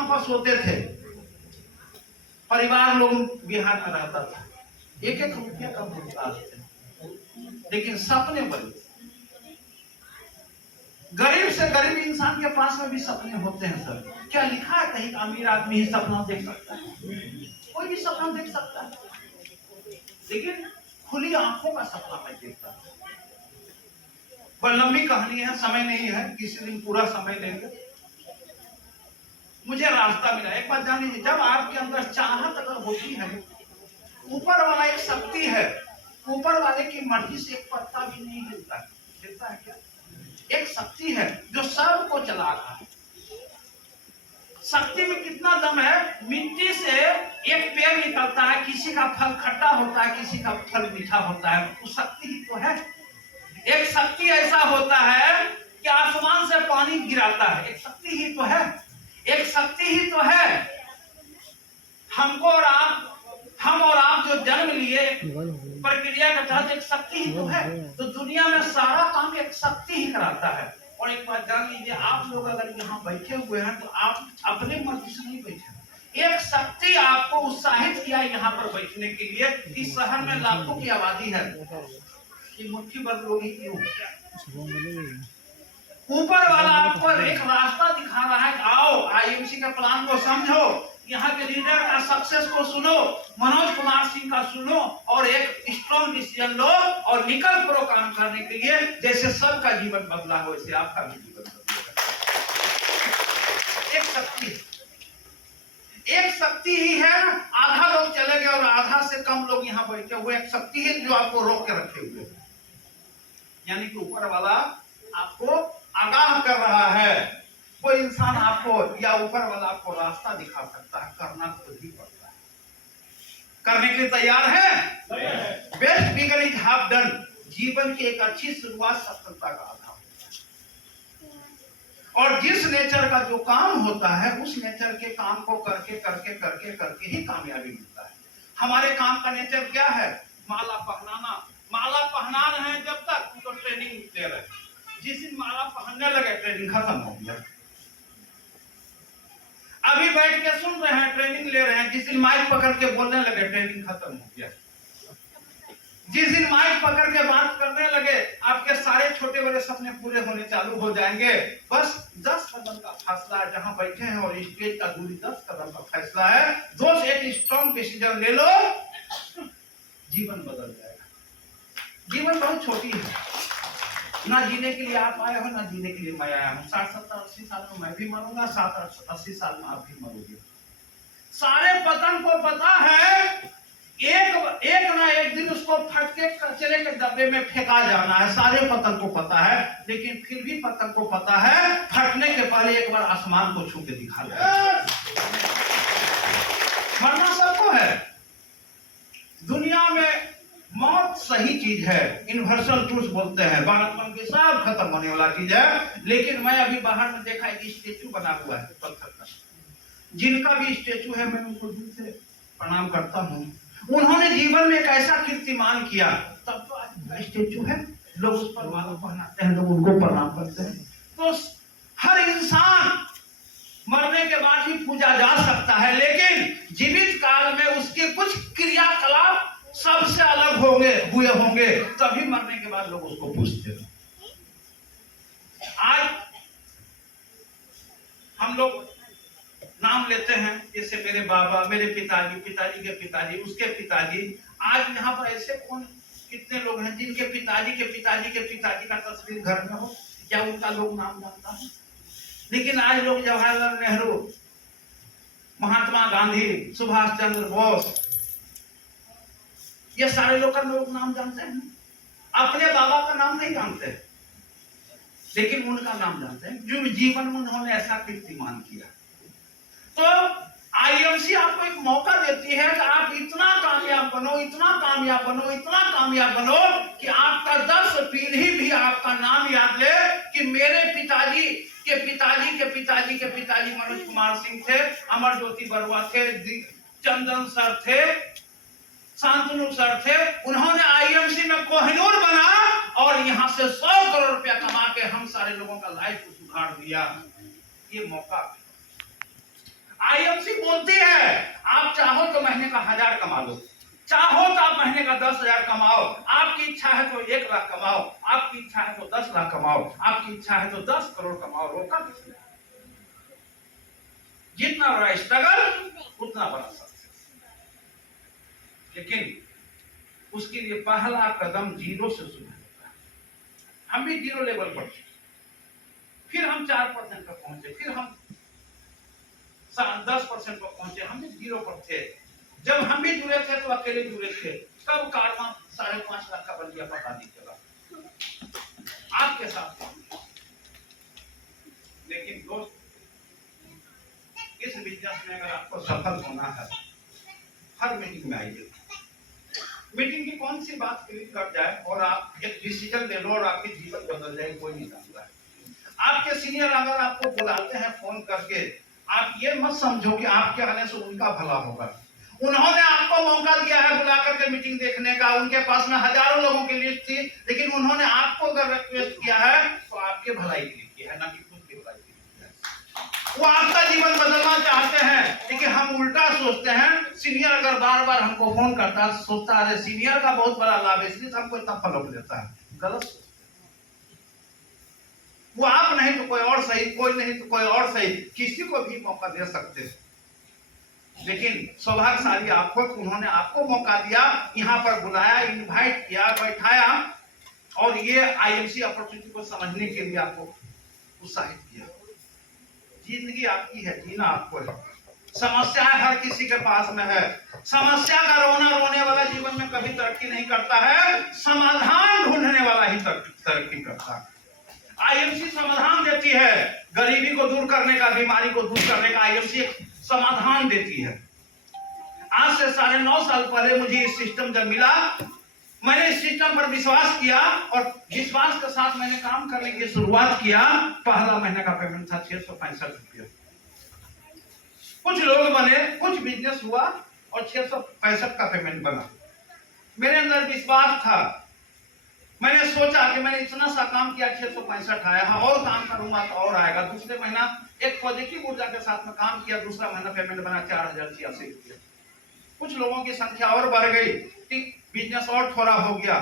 Platform पर सोते थे, परिवार लोग बिहार में रहता था, एक एक रुपया का भुगतान थे, लेकिन सपने बड़े। गरीब से गरीब इंसान के पास में भी सपने होते हैं सर। क्या लिखा है कहीं अमीर आदमी ही सपना देख सकता है? कोई भी सपना देख सकता है, लेकिन खुली आंखों का सपना मैं देखता हूं। बड़ी लंबी कहानी है, समय नहीं है, किसी दिन पूरा समय लेंगे। मुझे रास्ता मिला। एक बात जान लीजिए, जब आपके अंदर चाहत अगर होती है, ऊपर वाला एक शक्ति है, ऊपर वाले की मर्जी से एक पत्ता भी नहीं हिलता है। हिलता है क्या? एक शक्ति है जो सबको चला रहा है। शक्ति में कितना दम है? मिट्टी से एक पेड़ निकलता है, किसी का फल खट्टा होता है, किसी का फल मीठा होता है, वो शक्ति ही तो है। एक शक्ति ऐसा होता है कि आसमान से पानी गिराता है, एक शक्ति ही तो है। एक शक्ति ही तो है। हम और आप जो जन्म लिए प्रक्रिया के तहत एक शक्ति ही तो है। तो दुनिया में सारा काम एक शक्ति ही कराता है। और एक बात जान लीजिए, आप लोग अगर यहाँ बैठे हुए हैं तो आप अपने मर्जी से नहीं बैठे। एक शक्ति आपको उत्साहित किया यहाँ पर बैठने के लिए। इस शहर में लाखों की आबादी है, मुट्ठी भर लोग ही क्यों? ऊपर वाला आपको एक रास्ता दिखा रहा है कि आओ आईएमसी के प्लान को समझो, यहाँ के लीडर का सक्सेस को सुनो, मनोज कुमार सिंह का सुनो और एक स्ट्रॉन्ग डिसीजन लो और निकल पड़ो काम करने के लिए। जैसे सबका जीवन बदला हो, वैसे आपका भी जीवन बदलेगा। एक शक्ति, एक शक्ति ही है। आधा लोग चले गए और आधा से कम लोग यहाँ बैठे हुए। एक शक्ति है जो आपको रोक के रखे हुए, यानी कि ऊपर वाला आपको आगाह कर रहा है। कोई इंसान आपको या ऊपर वाला आपको रास्ता दिखा सकता है, करना खुद ही पड़ता है। करने के लिए तैयार है? Best begun is half done. जीवन की एक अच्छी शुरुआत सफलता का आधार होता है। और जिस नेचर का जो काम होता है, उस नेचर के काम को करके करके करके करके ही कामयाबी मिलता है। हमारे काम का नेचर क्या है? माला पहनाना। माला पहना रहे हैं जब तक तो ट्रेनिंग दे रहे हैं। जिस दिन माला पहनने लगे ट्रेनिंग खत्म हो गया। अभी बैठ के सुन रहे हैं, ट्रेनिंग ले रहे हैं। जिस दिन माइक पकड़ के बोलने लगे ट्रेनिंग खत्म हो गया। जिस दिन माइक पकड़ के बात करने लगे, आपके सारे छोटे बड़े सपने पूरे होने चालू हो जाएंगे। बस 10 कदम का फासला है जहां बैठे हैं और स्टेज का दूरी 10 कदम का फैसला है। दोस्त एक स्ट्रॉन्ग डिसीजन ले लो, जीवन बदल जाएगा। जीवन बहुत छोटी है, ना जीने के लिए आप आए हो, ना जीने के लिए मैं आया हूँ। 60, 70, 80 साल में मैं भी मरूंगा, 60, 80 साल में आप भी मरोगे। सारे पतंग को पता है एक ना एक दिन उसको फटके कचरे के डब्बे में फेंका जाना है। सारे पतंग को पता है, लेकिन फिर भी पतंग को पता है फटने के पहले एक बार आसमान को छू के दिखा दे। मरना सबको है। दुनिया में मौत सही चीज है, यूनिवर्सल ट्रूथ बोलते हैं, बालकपन के सब खत्म होने वाला चीज है। लेकिन मैं अभी बाहर में देखा एक स्टेचू बना हुआ है पत्थर का। जिनका भी स्टेचू है मैं उनको दिल से प्रणाम करता हूँ। उन्होंने जीवन में एक ऐसा कीर्तिमान किया, तब तो आज स्टेचू है। लोग उस पर माला पहनाते हैं, लोग उनको प्रणाम करते हैं। तो हर इंसान मरने के बाद ही पूजा जा सकता है, लेकिन जीवित काल में उसके कुछ क्रियाकलाप सबसे अलग हुए होंगे, तभी मरने के बाद लोग उसको पूछते हैं। आज हम लोग नाम लेते हैं, जैसे मेरे बाबा, मेरे पिताजी, पिताजी के पिताजी, उसके पिताजी। आज यहाँ पर ऐसे कौन कितने लोग हैं जिनके पिताजी के पिताजी के पिताजी का तस्वीर घर में हो? क्या उनका लोग नाम जानता है? लेकिन आज लोग जवाहरलाल नेहरू, महात्मा गांधी, सुभाष चंद्र बोस, ये सारे लोग का लोग नाम जानते हैं। अपने बाबा का नाम नहीं जानते, लेकिन उनका नाम जानते हैं जो जीवन में उन्होंने ऐसा कीर्तिमान किया। तो आईएमसी आपको एक मौका देती है कि आप इतना कामयाब बनो, इतना कामयाब बनो, इतना कामयाब बनो कि आपका 10 पीढ़ी भी आपका नाम याद ले कि मेरे पिताजी के पिताजी के पिताजी के पिताजी मनोज कुमार सिंह थे, अमर ज्योति बरुआ थे, चंदन सर थे, शांतनु सर थे। उन्होंने आईएमसी में कोहिनूर बना और यहाँ से 100 करोड़ रुपया कमा के हम सारे लोगों का लाइफ को सुधार दिया। ये मौका। आईएमसी बोलती है आप चाहो तो महीने का 1000 कमा लो, चाहो तो आप महीने का 10,000 कमाओ, आपकी इच्छा है तो 1 लाख कमाओ, आपकी इच्छा है तो 10 लाख कमाओ, आपकी इच्छा है तो 10 करोड़ कमाओ, रोका किसने? जितना बड़ा स्ट्रगल उतना बड़ा सक्सेस। लेकिन उसके लिए पहला कदम 0 से शुरू होता है। हम भी 0 लेवल पर थे, फिर हम 4% पर पहुंचे, फिर हम 10% पर पहुंचे, हम भी 0 पर थे। जब हम भी जुड़े थे तो अकेले जुड़े थे, तब कारवा 5.5 लाख का बन गया, पता नहीं चला आपके साथ। लेकिन दोस्त, इस बिजनेस में अगर आपको सफल होना है, हर मीटिंग में आइए। मीटिंग की कौन सी बात क्लिक कर जाए और आप एक डिसीजन ले लो और आपकी जीवन बदल जाए, कोई नहीं जानता है। आपके सीनियर अगर आपको बुलाते हैं फोन करके, आप ये मत समझो कि आपके आने से उनका भला होगा। उन्होंने आपको मौका दिया है बुला करके मीटिंग देखने का, उनके पास में हजारों लोगों की लिस्ट थी, लेकिन उन्होंने आपको अगर रिक्वेस्ट किया है तो आपके भलाई के लिए किया है, ना कि खुद की भलाई के लिए किया है। वो आपका जीवन बदलना चाहते हैं, लेकिन हम उल्टा सोचते हैं। सीनियर अगर बार बार हमको फोन करता है, सोचता है सीनियर का बहुत बड़ा लाभ है, इसलिए हमको इतना फॉलोअप देता है। गलत। वो आप नहीं तो कोई और सही, कोई नहीं तो कोई और सही, किसी को भी मौका दे सकते हैं। लेकिन सौभाग्यशाली आपको, उन्होंने आपको मौका दिया, यहाँ पर बुलाया, इनवाइट किया, बैठाया और ये आईएमसी अपॉर्चुनिटी को समझने के लिए आपको उत्साहित किया। जिंदगी आपकी है, जीना आपको है। समस्याएं हर किसी के पास में है। समस्या का रोने वाला जीवन में कभी तरक्की नहीं करता है, समाधान ढूंढने वाला ही तरक्की करता है। आईएमसी समाधान देती है, गरीबी को दूर करने का, बीमारी को दूर करने का आईएमसी समाधान देती है। आज से 9.5 साल पहले मुझे इस सिस्टम जब मिला, मैंने इस सिस्टम पर विश्वास किया और विश्वास के साथ मैंने काम करने की शुरुआत किया। पहला महीने का पेमेंट था 665 रुपया। कुछ लोग बने, कुछ बिजनेस हुआ और 665 का पेमेंट बना। मेरे अंदर विश्वास था। मैंने सोचा कि मैंने इतना सा काम किया, 665 आया, हाँ और काम करूंगा तो और आएगा। दूसरे महीना एक पॉजिटिव ऊर्जा के साथ में काम किया, दूसरा महीना पेमेंट बना 4086 रुपया। कुछ लोगों की संख्या और बढ़ गई, बिजनेस और थोड़ा हो गया,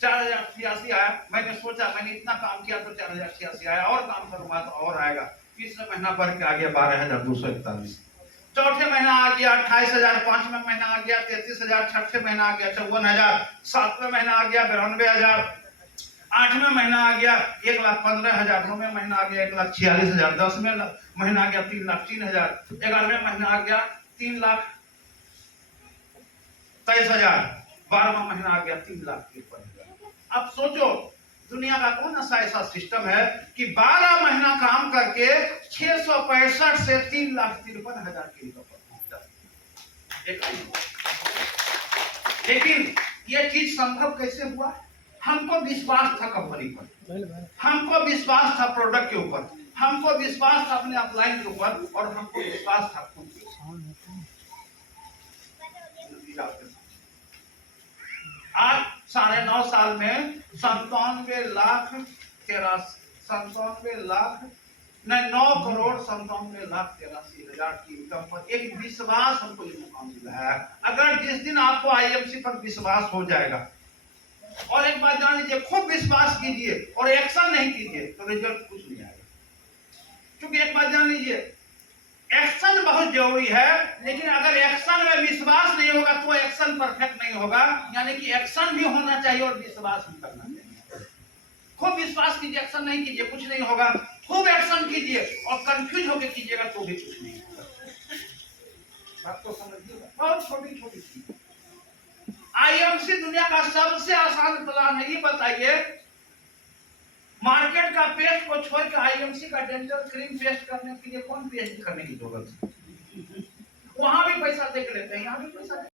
4086 आया। मैंने सोचा मैंने इतना काम किया तो 4086 आया, और काम करूंगा तो और आएगा। तीसरे महीना बढ़ के आ गया 12,241। चौथे महीना आ गया 28,000, पांचवें महीना आ गया 33,000, छठे महीना आ गया 54,000, सातवें महीना आ गया 92,000, आठवें महीना आ गया 1,15,000, नौवें महीना आ गया 1,46,000, 10वें महीना आ गया 3,03,000, 11वें महीना आ गया 3,23,000, 12वां महीना आ गया 3,53,000। अब सोचो दुनिया का कौन सा ऐसा सिस्टम है कि 12 महीना काम करके 665 से 3,53,000 की इनकम पहुंचता है। लेकिन ये चीज संभव कैसे हुआ? हमको विश्वास था कंपनी पर, हमको विश्वास था प्रोडक्ट के ऊपर, हमको विश्वास था अपने अपलाइन के ऊपर, और हमको विश्वास था खुद के। आज 9.5 साल में 9,97,83,000 की इनकम पर एक विश्वास हमको ये मुकाम मिला है। अगर जिस दिन आपको आईएमसी पर विश्वास हो जाएगा, और एक बात जान लीजिए, खूब विश्वास कीजिए और एक्शन नहीं कीजिए तो रिजल्ट कुछ नहीं आएगा। क्योंकि एक बात जान लीजिए, एक्शन बहुत जरूरी है, लेकिन अगर एक्शन में विश्वास नहीं होगा तो एक्शन परफेक्ट नहीं होगा। यानी कि एक्शन भी होना चाहिए और विश्वास भी करना चाहिए। खूब विश्वास कीजिए, एक्शन नहीं कीजिए, कुछ नहीं होगा। खूब एक्शन कीजिए और कंफ्यूज होकर कीजिएगा तो भी कुछ नहीं होगा। बात को समझिएगा, बहुत छोटी छोटी चीज। आईएमसी दुनिया का सबसे आसान प्लान है। ये बताइए, मार्केट का पेस्ट को छोड़ के आईएमसी का डेंटल क्रीम पेस्ट करने के लिए कौन पीएचडी करने की जरूरत है? वहां भी पैसा देख लेते हैं, यहाँ भी पैसा